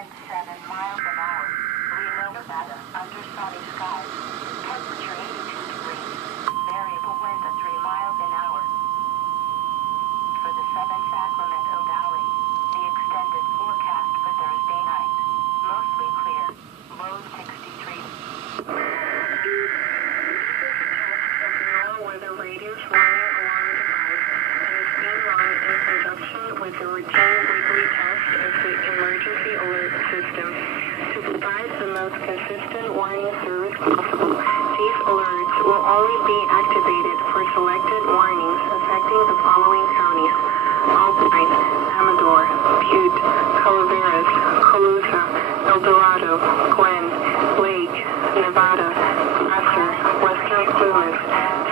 winds 7 miles an hour. Reno, Nevada, under sunny skies. Temperature 82 degrees. Variable winds at 3 miles an hour. For the southern Sacramento Valley, the extended forecast for Thursday night. Mostly clear. Low 63. Weather radios running along the device and is being run in conjunction with the routine weekly test of the emergency alert system. To provide the most consistent warning service possible, these alerts will only be activated for selected warnings affecting the following counties: Alpine, Amador, Butte, Calaveras, Colusa, El Dorado, Glen, Lake, Nevada, Placer, Western Plumas,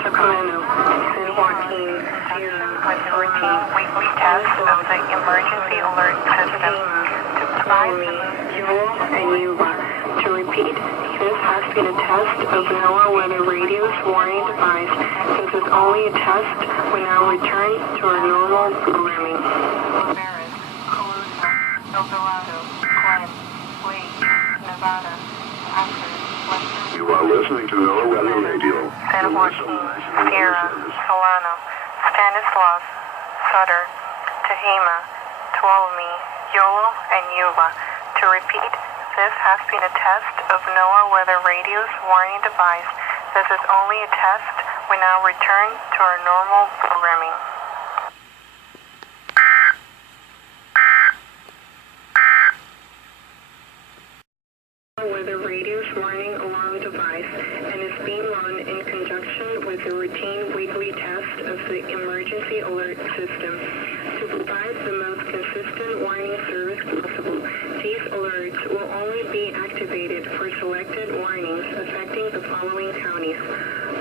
Sacramento, San Joaquin, Sierra, with the routine weekly test of the emergency alert system. To provide Yule and Yuba. To repeat, this has been a test of NOAA Weather Radio's warning device. This is only a test. We now return to our normal programming. Calaveras, Colusa, El Dorado, Glen, Lake, Nevada, Placer, Western. You are listening to NOAA Weather Radio. San Joaquin, Sierra, Solano, Stanislaus, Sutter, Tehama, Tuolumne, Yolo, and Yuba. To repeat, this has been a test of NOAA Weather Radio's warning device. This is only a test. We now return to our normal programming. Weather Radio's warning alarm device and is being run in conjunction with the routine weekly test of the emergency alert system. To provide the most consistent warning service possible, these alerts will only be activated for selected warnings affecting the following counties: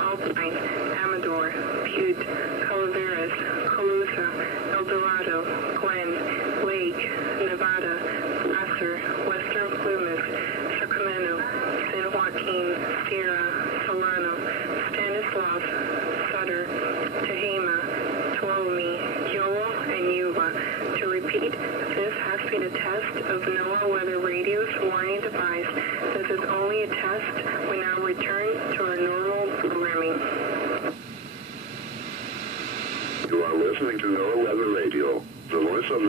Alpine, Amador, Butte, Calaveras, Colusa, El Dorado, Glen, Lake, Nevada, Placer, Western Plumas, Sacramento, San Joaquin, Sierra, Solano, Stanislaus, Sutter, Tehama, Tuolumne, Yolo, and Yuba. To repeat, this has been a test of NOAA Weather Radio's warning device. This is only a test. We now return to our normal programming. You are listening to NOAA Weather Radio.